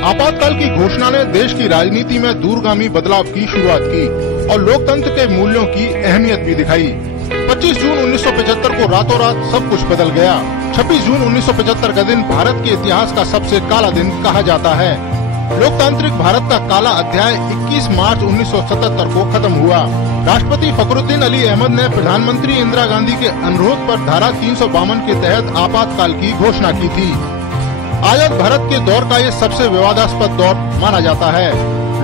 आपातकाल की घोषणा ने देश की राजनीति में दूरगामी बदलाव की शुरुआत की और लोकतंत्र के मूल्यों की अहमियत भी दिखाई। 25 जून 1975 को रातों रात सब कुछ बदल गया। 26 जून 1975 का दिन भारत के इतिहास का सबसे काला दिन कहा जाता है। लोकतांत्रिक भारत का काला अध्याय 21 मार्च 1977 को खत्म हुआ। राष्ट्रपति फखरुद्दीन अली अहमद ने प्रधानमंत्री इंदिरा गांधी के अनुरोध पर धारा 352 के तहत आपातकाल की घोषणा की थी। आजाद भारत के दौर का ये सबसे विवादास्पद दौर माना जाता है।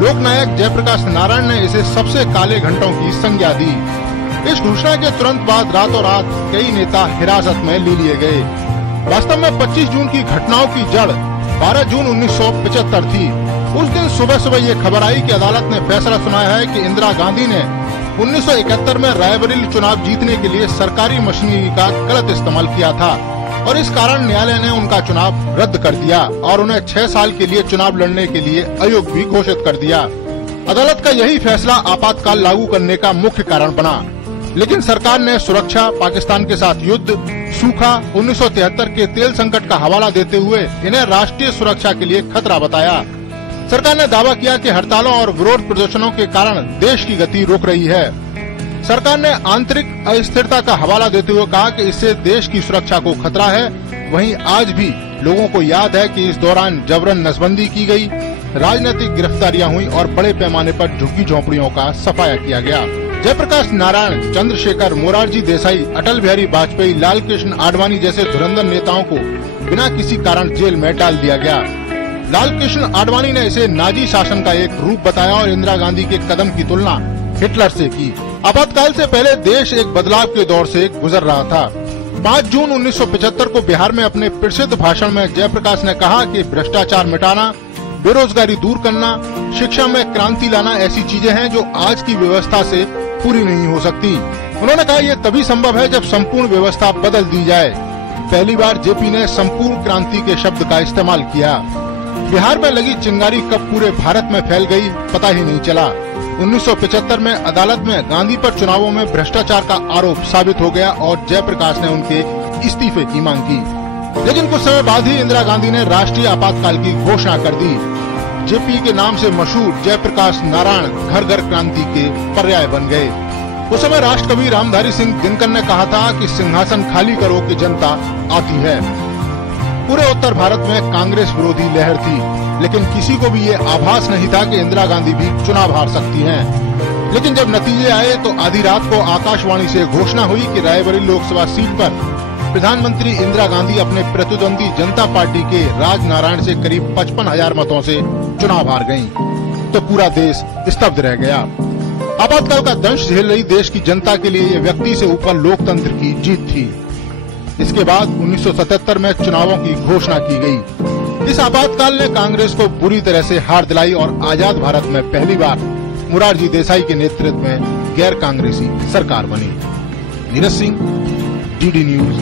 लोक नायक जयप्रकाश नारायण ने इसे सबसे काले घंटों की संज्ञा दी। इस घोषणा के तुरंत बाद रातों रात कई नेता हिरासत में ले लिए गए। वास्तव में 25 जून की घटनाओं की जड़ 12 जून 1975 थी। उस दिन सुबह सुबह ये खबर आई कि अदालत ने फैसला सुनाया है कि इंदिरा गांधी ने 1971 में रायबरेली चुनाव जीतने के लिए सरकारी मशीनरी का गलत इस्तेमाल किया था और इस कारण न्यायालय ने उनका चुनाव रद्द कर दिया और उन्हें 6 साल के लिए चुनाव लड़ने के लिए अयोग्य भी घोषित कर दिया। अदालत का यही फैसला आपातकाल लागू करने का मुख्य कारण बना, लेकिन सरकार ने सुरक्षा, पाकिस्तान के साथ युद्ध, सूखा, 1973 के तेल संकट का हवाला देते हुए इन्हें राष्ट्रीय सुरक्षा के लिए खतरा बताया। सरकार ने दावा किया कि हड़तालों और विरोध प्रदर्शनों के कारण देश की गति रुक रही है। सरकार ने आंतरिक अस्थिरता का हवाला देते हुए कहा कि इससे देश की सुरक्षा को खतरा है। वहीं आज भी लोगों को याद है कि इस दौरान जबरन नसबंदी की गई, राजनीतिक गिरफ्तारियां हुई और बड़े पैमाने पर झुग्गी झोंपड़ियों का सफाया किया गया। जयप्रकाश नारायण, चंद्रशेखर, मोरारजी देसाई, अटल बिहारी वाजपेयी, लाल कृष्ण आडवाणी जैसे धुरंधर नेताओं को बिना किसी कारण जेल में डाल दिया गया। लाल कृष्ण आडवाणी ने इसे नाजी शासन का एक रूप बताया और इंदिरा गांधी के कदम की तुलना हिटलर से की। आपातकाल से पहले देश एक बदलाव के दौर से गुजर रहा था। 5 जून 1975 को बिहार में अपने प्रसिद्ध भाषण में जयप्रकाश ने कहा कि भ्रष्टाचार मिटाना, बेरोजगारी दूर करना, शिक्षा में क्रांति लाना ऐसी चीजें हैं जो आज की व्यवस्था से पूरी नहीं हो सकती। उन्होंने कहा यह तभी संभव है जब संपूर्ण व्यवस्था बदल दी जाए। पहली बार जेपी ने संपूर्ण क्रांति के शब्द का इस्तेमाल किया। बिहार में लगी चिंगारी कब पूरे भारत में फैल गई पता ही नहीं चला। 1975 में अदालत में गांधी पर चुनावों में भ्रष्टाचार का आरोप साबित हो गया और जयप्रकाश ने उनके इस्तीफे की मांग की। लेकिन कुछ समय बाद ही इंदिरा गांधी ने राष्ट्रीय आपातकाल की घोषणा कर दी। जेपी के नाम से मशहूर जयप्रकाश नारायण घर घर क्रांति के पर्याय बन गए। उस समय राष्ट्रकवि रामधारी सिंह दिनकर ने कहा था कि सिंहासन खाली करो कि जनता आती है। पूरे उत्तर भारत में कांग्रेस विरोधी लहर थी, लेकिन किसी को भी ये आभास नहीं था कि इंदिरा गांधी भी चुनाव हार सकती हैं। लेकिन जब नतीजे आए तो आधी रात को आकाशवाणी से घोषणा हुई कि रायबरेली लोकसभा सीट पर प्रधानमंत्री इंदिरा गांधी अपने प्रतिद्वंदी जनता पार्टी के राज नारायण से करीब 55,000 मतों से चुनाव हार गयी, तो पूरा देश स्तब्ध रह गया। आपातकाल का दंश झेल रही देश की जनता के लिए ये व्यक्ति से ऊपर लोकतंत्र की जीत थी। इसके बाद 1977 में चुनावों की घोषणा की गई। इस आपातकाल ने कांग्रेस को बुरी तरह से हार दिलाई और आजाद भारत में पहली बार मोरारजी देसाई के नेतृत्व में गैर कांग्रेसी सरकार बनी। Neeraj Singh, DD news,